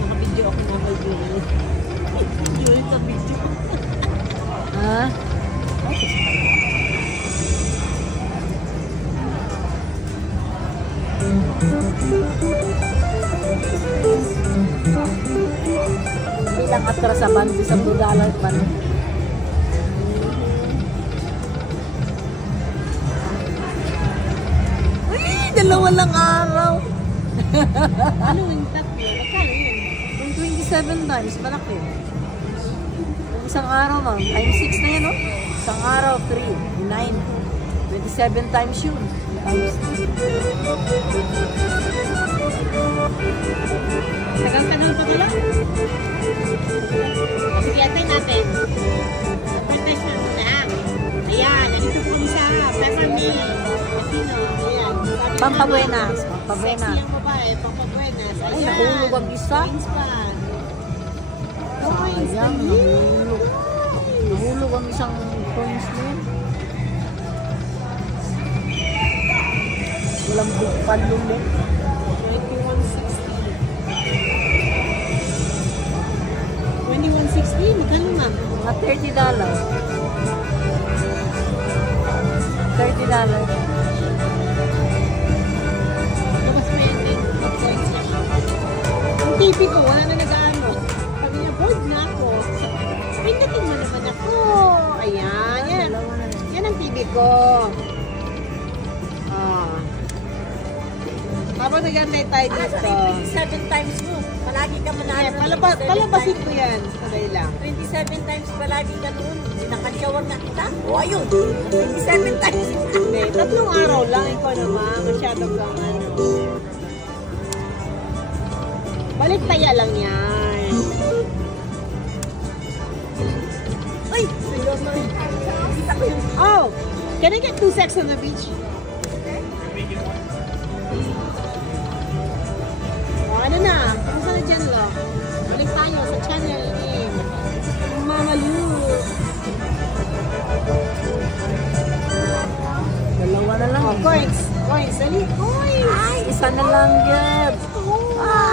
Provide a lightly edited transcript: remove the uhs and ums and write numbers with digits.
Naka-video ako na kay Julie. Julie sa video. Ha? Bilang atrasaban sa $2 pa. Dalawa lang araw. Ano yung tatlo? Magkano yun? Kung 27 times, malaki. Kung isang araw, ma'am, times 6 na yan, no? Isang araw, 3, 9. 27 times yun. Times Tagang tanong pa pala? Sige, atay natin. Protection muna. Ayan, nandito po sa peppermint. Ayan. Pampabuenas. Sexy Pampabuenas. ang babae, pampabuenas. Ay, Ayan. nahulog ang isa. Coins pa. Sayang, nahulog. Nahulog ang isang coins na yun. Walang bukpalong din. 2160, magkano ma'am? Mga $30. $30. Tapos spending, coins lang. Ang TV ko, wala na nag-ano. Sabi niya, bored na ako. Pindating mo naman ako. Ayan, yan. Yan ang TV ko. Habang nag-antay tayo dito. 27 times mo. Palagi ka manalo. Palabasin ko yan. Sabay lang. 27 times palagi ka noon. Sinakashawar na kita. O ayun. 27 times. Hindi, 3 araw lang. Ikaw naman. Masyadong kang ano. Balik taya lang yan. Ay! Silos na rin. Kita ko yung... Oh! Can I get 2 sex on the beach? Ano na? Kamusta na dyan, lo? Balik tayo sa channel ni Mama Lu. Dalawa na lang. Oh, coins. Coins. Dali. Coins. Ay, isa na lang yan. Oh.